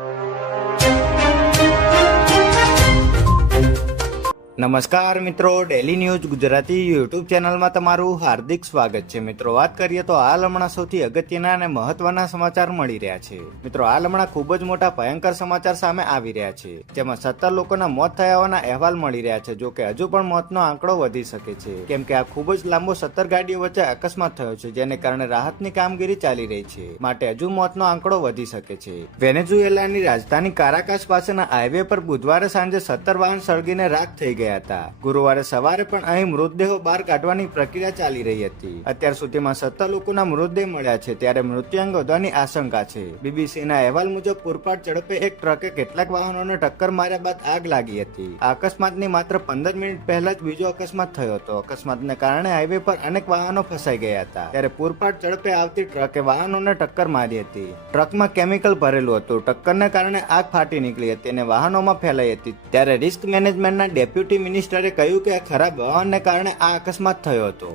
you. નમસ્કાર મિત્રો daily news Gujarati YouTube ચેનલમાં તમારું હાર્દિક સ્વાગત છે. મિત્રો, વાત કરીએ તો હાલ હમણાં સૌથી અગત્યના અને મહત્વના સમાચાર મળી રહ્યા છે. મિત્રો, હાલ હમણાં ખૂબ જ મોટા ભયંકર સમાચાર સામે આવી રહ્યા છે. જેમાં સત્તર લોકોના મોત થયા હોવાના અહેવાલ મળી રહ્યા છે, જો કે હજુ પણ મોતનો આંકડો વધી શકે છે. કેમ કે આ ખૂબ જ લાંબો સત્તર ગાડીઓ વચ્ચે અકસ્માત થયો છે, જેને કારણે રાહતની કામગીરી ચાલી રહી છે. માટે હજુ મોતનો આંકડો વધી શકે છે. વેનેઝુએલાની રાજધાની કારાકાસ પાસેના હાઈવે પર બુધવારે સાંજે સત્તર વાહન સળગીને રાખ થઈ ગયા હતા. ગુરુવારે સવારે પણ અહીં મૃતદેહો બહાર કાઢવાની પ્રક્રિયા ચાલી રહી હતી. અત્યાર સુધીમાં સત્તર લોકોના મૃતદેહ મળ્યા છે, ત્યારે મૃત્યુઆંક વધવાની આશંકા છે. બીબીસીના અહેવાલ મુજબ પૂરપાટ ઝડપે એક ટ્રકે કેટલાક વાહનોને ટક્કર માર્યા બાદ આગ લાગી હતી. આ અકસ્માતની માત્ર પંદર મિનિટ પહેલા જ બીજો અકસ્માત થયો હતો. અકસ્માતને કારણે હાઈવે પર અનેક વાહનો ફસાઈ ગયા હતા. ત્યારે પૂરપાટ ઝડપે આવતી ટ્રકે વાહનોને ટક્કર મારી હતી. ટ્રકમાં કેમિકલ ભરેલું હતું. ટક્કરને કારણે આગ ફાટી નીકળી હતી અને વાહનોમાં ફેલાઈ હતી. ત્યારે રિસ્ક મેનેજમેન્ટના ડેપ્યુટી મિનિસ્ટરે કહ્યું કે ખરાબ હવાને કારણે આ અકસ્માત થયો હતો.